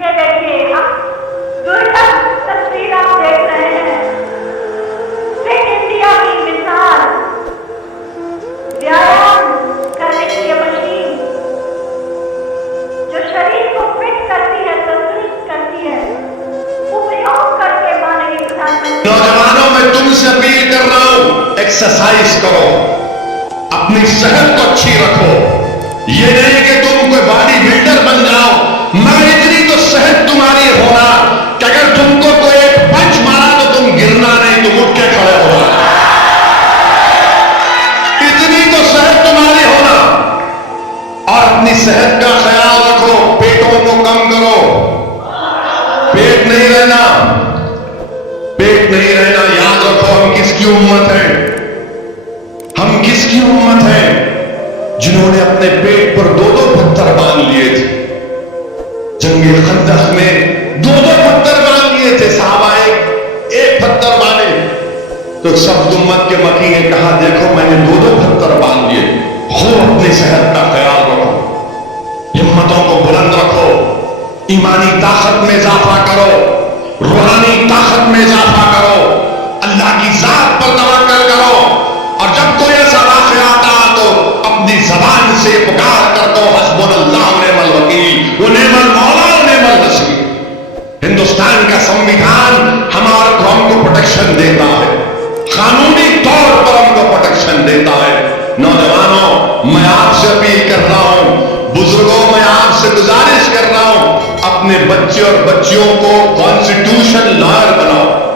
یہ دیکھیے ہم دلہن تصویر آپ دیکھ رہے ہیں فٹ انڈیا کی مثال ویایام کرنے کی یہ مشین جو شریر کو فٹ کرتی ہے تندرست کرتی ہے اپیوگ کر کے ماننی پردھان منتری نوجوانوں میں تم سے اپیل کر رہا ہوں ایکسرسائز کرو اپنی صحت کو اچھی رکھو یہ نہیں کہ تم کوئی باڈی بلڈر بن جاؤ مگر اتنی تو صحت تمہاری ہونا کہ اگر تم کو کوئی ایک پنچ مارا تو تم گرنا نہیں تم اٹھ کے کھڑے ہونا اتنی تو صحت تمہاری ہونا اور اپنی صحت کا خیال رکھو پیٹوں کو کم کرو پیٹ نہیں رہنا یاد رکھو ہم کس کی امت ہیں ہم کس کی امت ہیں جنہوں نے اپنے پیٹ پر دو پتھر باندھ لیے تھے جنگ خندق میں دو پتھر باندھ لیے تھے صحابہ ایک پتھر باندھے تو سب امت کے مکی نے کہا دیکھو میں نے دو پتھر باندھ لیے ہو اپنی صحت کا خیال رکھو ہمتوں کو بلند رکھو ایمانی طاقت میں اضافہ کرو روحانی طاقت میں اضافہ کرو اللہ کی ذات پر توکل کرو اور جب کوئی ایسا واقعہ آتا تو اپنی زبان سے پکار کر دو حسبنا اللہ و نعم الوکیل و نعم المولا و نعم النصیر ہندوستان کا سنویدھان ہمارے کو ہم کو پروٹیکشن دیتا ہے قانونی طور پر ہم کو پروٹیکشن دیتا ہے نوجوانوں میں آپ سے اپیل کر رہا ہوں بزرگوں میں آپ سے گزارش کر رہا ہوں اپنے بچے اور بچیوں کو کانسٹیٹیوشن لائر بناؤ